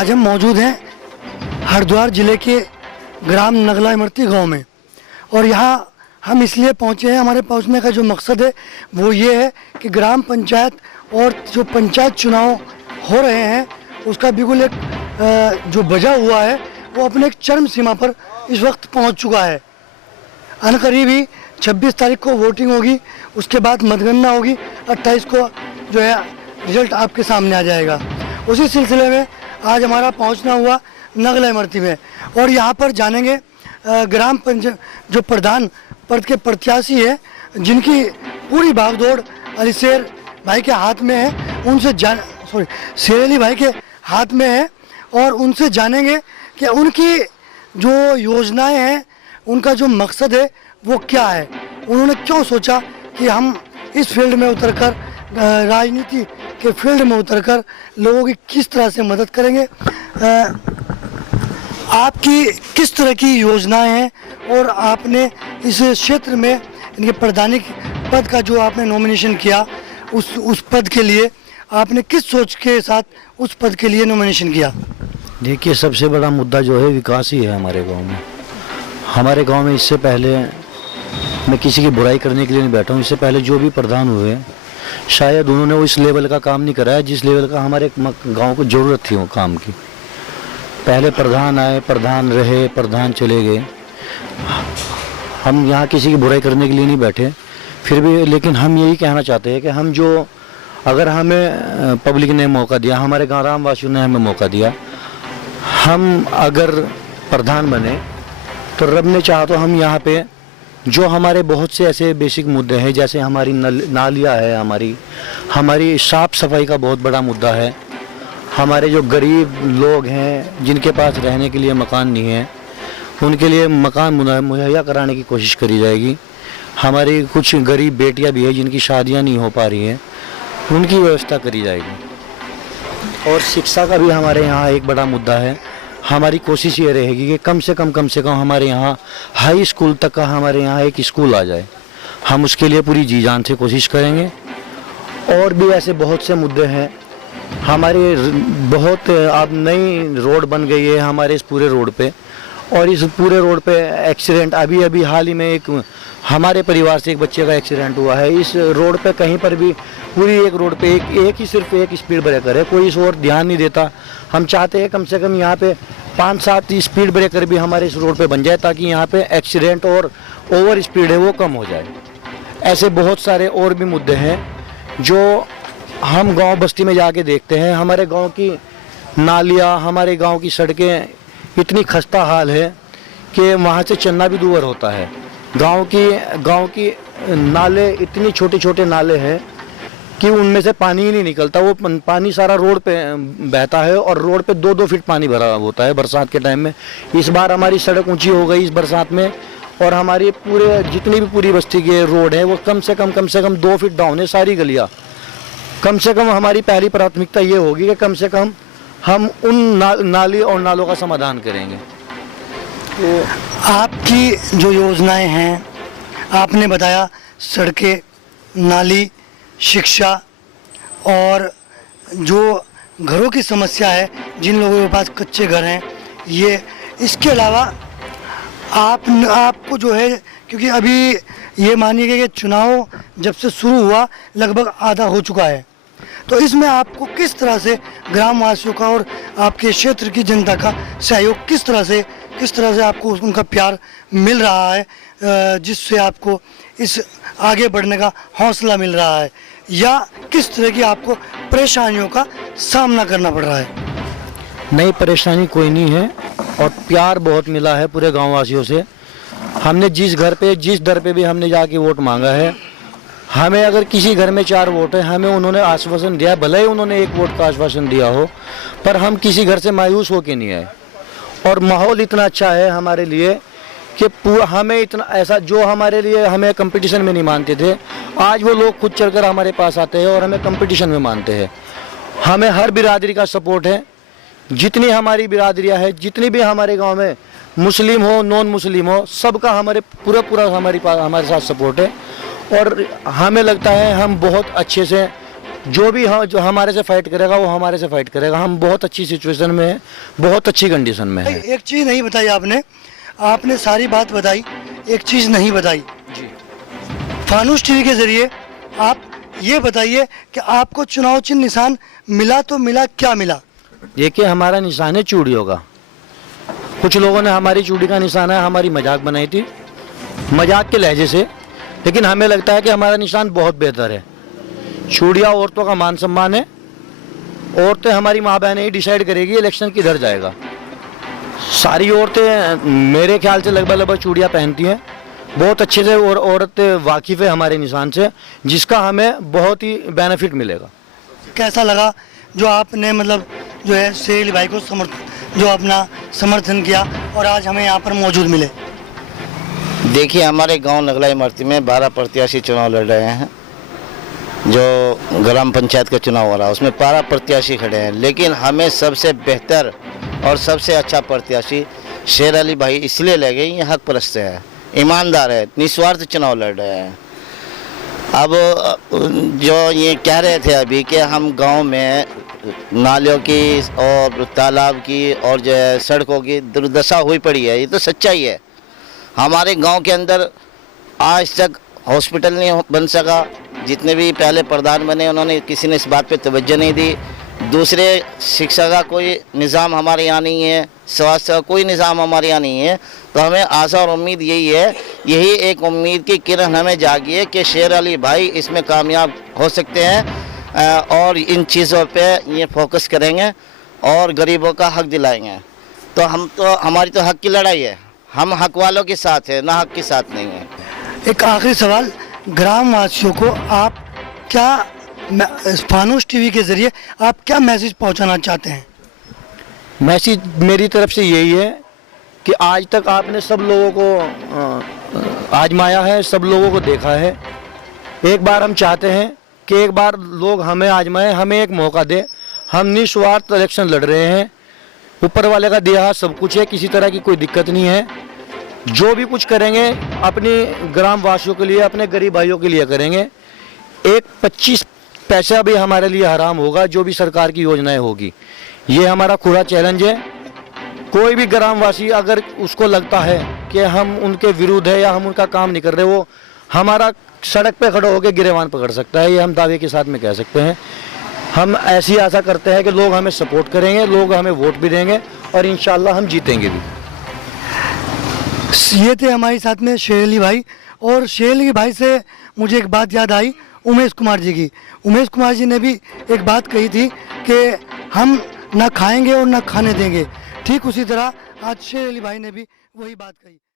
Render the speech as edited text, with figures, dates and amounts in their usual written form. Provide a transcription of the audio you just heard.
आज हम मौजूद हैं हरिद्वार जिले के ग्राम नगला इमरती गांव में और यहाँ हम इसलिए पहुँचे हैं, हमारे पहुँचने का जो मकसद है वो ये है कि ग्राम पंचायत और जो पंचायत चुनाव हो रहे हैं उसका बिल्कुल एक जो बजा हुआ है वो अपने एक चरम सीमा पर इस वक्त पहुँच चुका है। अनकरीब ही 26 तारीख को वोटिंग होगी, उसके बाद मतगणना होगी, 28 को जो है रिजल्ट आपके सामने आ जाएगा। उसी सिलसिले में आज हमारा पहुंचना हुआ नगला इमरती में और यहाँ पर जानेंगे ग्राम पंचायत जो प्रधान पद के प्रत्याशी है जिनकी पूरी भागदौड़ अलीशेर भाई के हाथ में है, उनसे शेर अली भाई के हाथ में है और उनसे जानेंगे कि उनकी जो योजनाएं हैं, उनका जो मकसद है वो क्या है, उन्होंने क्यों सोचा कि हम इस फील्ड में उतरकर राजनीति के फील्ड में उतरकर लोगों की किस तरह से मदद करेंगे। आपकी किस तरह की योजनाएं हैं और आपने इस क्षेत्र में इनके प्रधानी पद का जो आपने नॉमिनेशन किया उस पद के लिए आपने किस सोच के साथ उस पद के लिए नॉमिनेशन किया? देखिए, सबसे बड़ा मुद्दा जो है विकास ही है हमारे गांव में। हमारे गांव में इससे पहले मैं किसी की बुराई करने के लिए नहीं बैठा हूँ, इससे पहले जो भी प्रधान हुए शायद उन्होंने वो इस लेवल का काम नहीं कराया जिस लेवल का हमारे गांव को ज़रूरत थी वो काम की। पहले प्रधान आए, प्रधान रहे, प्रधान चले गए। हम यहाँ किसी की बुराई करने के लिए नहीं बैठे, फिर भी लेकिन हम यही कहना चाहते हैं कि हम जो अगर हमें पब्लिक ने मौका दिया, हमारे ग्राम वासियों ने हमें मौका दिया, हम अगर प्रधान बने तो रब ने चाहा तो हम यहाँ पे जो हमारे बहुत से ऐसे बेसिक मुद्दे हैं, जैसे हमारी नालियाँ है, हमारी साफ़ सफाई का बहुत बड़ा मुद्दा है, हमारे जो गरीब लोग हैं जिनके पास रहने के लिए मकान नहीं है उनके लिए मकान मुहैया कराने की कोशिश करी जाएगी। हमारी कुछ गरीब बेटियां भी हैं जिनकी शादियां नहीं हो पा रही हैं, उनकी व्यवस्था करी जाएगी। और शिक्षा का भी हमारे यहाँ एक बड़ा मुद्दा है। हमारी कोशिश ये रहेगी कि कम से कम हमारे यहाँ हाई स्कूल तक का हमारे यहाँ एक स्कूल आ जाए। हम उसके लिए पूरी जी जान से कोशिश करेंगे। और भी ऐसे बहुत से मुद्दे हैं हमारे, बहुत अब नई रोड बन गई है हमारे इस पूरे रोड पे, और इस पूरे रोड पे एक्सीडेंट अभी हाल ही में एक हमारे परिवार से एक बच्चे का एक्सीडेंट हुआ है। इस रोड पे कहीं पर भी पूरी एक रोड पे सिर्फ एक स्पीड ब्रेकर है, कोई इस ओर ध्यान नहीं देता। हम चाहते हैं कम से कम यहाँ पे 5-7 स्पीड ब्रेकर भी हमारे इस रोड पे बन जाए ताकि यहाँ पे एक्सीडेंट और ओवर स्पीड है वो कम हो जाए। ऐसे बहुत सारे और भी मुद्दे हैं जो हम गांव बस्ती में जाके देखते हैं। हमारे गांव की नालियाँ, हमारे गांव की सड़कें इतनी खस्ता हाल है कि वहाँ से चलना भी दूर होता है। गांव की नाले इतनी छोटे नाले हैं कि उनमें से पानी ही नहीं निकलता। वो पानी सारा रोड पे बहता है और रोड पे 2-2 फीट पानी भरा होता है बरसात के टाइम में। इस बार हमारी सड़क ऊंची हो गई इस बरसात में और हमारी जितनी भी पूरी बस्ती के रोड है वो कम से कम 2 फीट डाउन है सारी गलियाँ। कम से कम हमारी पहली प्राथमिकता ये होगी कि कम से कम हम उन नाली और नालों का समाधान करेंगे। तो आपकी जो योजनाएं हैं, आपने बताया सड़कें, नाली, शिक्षा और जो घरों की समस्या है, जिन लोगों के पास कच्चे घर हैं, ये इसके अलावा आपको जो है, क्योंकि अभी ये मानिए कि चुनाव जब से शुरू हुआ लगभग आधा हो चुका है, तो इसमें आपको किस तरह से ग्रामवासियों का और आपके क्षेत्र की जनता का सहयोग किस तरह से आपको उनका प्यार मिल रहा है, जिससे आपको इस आगे बढ़ने का हौसला मिल रहा है, या किस तरह की आपको परेशानियों का सामना करना पड़ रहा है? नई परेशानी कोई नहीं है और प्यार बहुत मिला है पूरे गांववासियों से। हमने जिस दर पे भी हमने जाके वोट मांगा है, हमें अगर किसी घर में 4 वोट है, हमें उन्होंने आश्वासन दिया, भले ही उन्होंने 1 वोट का आश्वासन दिया हो, पर हम किसी घर से मायूस होके नहीं आए। और माहौल इतना अच्छा है हमारे लिए कि पूरा हमें इतना ऐसा, जो हमारे लिए हमें कंपटीशन में नहीं मानते थे, आज वो लोग खुद चलकर हमारे पास आते हैं और हमें कंपटीशन में मानते हैं। हमें हर बिरादरी का सपोर्ट है, जितनी हमारी बिरादरियाँ हैं, जितनी भी हमारे गाँव में मुस्लिम हो, नॉन मुस्लिम हो, सबका हमारे पूरा हमारे साथ सपोर्ट है। और हमें लगता है हम बहुत अच्छे से जो भी जो हमारे से फाइट करेगा वो हमारे से फाइट करेगा। हम बहुत अच्छी सिचुएशन में हैं, बहुत अच्छी कंडीशन में है। एक चीज़ नहीं बताई आपने, आपने सारी बात बताई, एक चीज़ नहीं बताई जी। फानूस टीवी के जरिए आप ये बताइए कि आपको चुनाव चिन्ह निशान मिला तो मिला, क्या मिला? देखिए हमारा निशान है चूड़ियों का। कुछ लोगों ने हमारी चूड़ी का निशान है हमारी मजाक बनाई थी, मजाक के लहजे से, लेकिन हमें लगता है कि हमारा निशान बहुत बेहतर है। चूड़ियाँ औरतों का मान सम्मान है। औरतें हमारी माँ बहनें ही डिसाइड करेगी इलेक्शन किधर जाएगा। सारी औरतें मेरे ख्याल से लगभग चूड़ियाँ पहनती हैं बहुत अच्छे से, और औरतें वाकिफ़ है हमारे निशान से, जिसका हमें बहुत ही बेनिफिट मिलेगा। कैसा लगा जो आपने मतलब जो है शेर अली भाई को जो अपना समर्थन किया और आज हमें यहाँ पर मौजूद मिले? देखिए हमारे गांव नगला इमरती में 12 प्रत्याशी चुनाव लड़ रहे हैं। जो ग्राम पंचायत का चुनाव हो रहा है उसमें 12 प्रत्याशी खड़े हैं, लेकिन हमें सबसे बेहतर और सबसे अच्छा प्रत्याशी शेर अली भाई इसलिए लगे, ये हक परस्त है, ईमानदार है, निस्वार्थ चुनाव लड़ रहे हैं। अब जो ये कह रहे थे अभी कि हम गांव में नालियों की और तालाब की और जो है सड़कों की दुर्दशा हुई पड़ी है, ये तो सच्चाई है। हमारे गांव के अंदर आज तक हॉस्पिटल नहीं बन सका। जितने भी पहले प्रधान बने उन्होंने किसी ने इस बात पे तवज्जो नहीं दी। दूसरे शिक्षा का कोई निज़ाम हमारे यहाँ नहीं है, स्वास्थ्य का कोई निज़ाम हमारे यहाँ नहीं है। तो हमें आशा और उम्मीद यही है, यही एक उम्मीद की किरण हमें जागी है कि शेर अली भाई इसमें कामयाब हो सकते हैं और इन चीज़ों पे ये फोकस करेंगे और गरीबों का हक दिलाएंगे। तो हमारी तो हक की लड़ाई है, हम हक वालों के साथ हैं, ना हक के साथ नहीं है। एक आखिरी सवाल, ग्राम वासियों को आप क्या फानूस टीवी के जरिए आप क्या मैसेज पहुंचाना चाहते हैं? मैसेज मेरी तरफ से यही है कि आज तक आपने सब लोगों को आजमाया है, सब लोगों को देखा है। एक बार हम चाहते हैं कि एक बार लोग हमें आजमाएं, हमें एक मौका दे। हम निस्वार्थ इलेक्शन लड़ रहे हैं, ऊपर वाले का दिया हाथ सब कुछ है, किसी तरह की कोई दिक्कत नहीं है। जो भी कुछ करेंगे अपनी ग्राम वासियों के लिए, अपने गरीब भाइयों के लिए करेंगे। एक 25 पैसा भी हमारे लिए हराम होगा जो भी सरकार की योजनाएं होगी। ये हमारा खुला चैलेंज है। कोई भी ग्रामवासी अगर उसको लगता है कि हम उनके विरुद्ध है या हम उनका काम नहीं कर रहे, वो हमारा सड़क पे खड़ा होकर गिरेबान पकड़ सकता है। ये हम दावे के साथ में कह सकते हैं। हम ऐसी आशा करते हैं कि लोग हमें सपोर्ट करेंगे, लोग हमें वोट भी देंगे और इंशाल्लाह हम जीतेंगे भी। ये थे हमारे साथ में शेर अली भाई। और शेर अली भाई से मुझे एक बात याद आई उमेश कुमार जी की। उमेश कुमार जी ने भी एक बात कही थी कि हम ना खाएंगे और ना खाने देंगे। ठीक उसी तरह आज शेर अली भाई ने भी वही बात कही।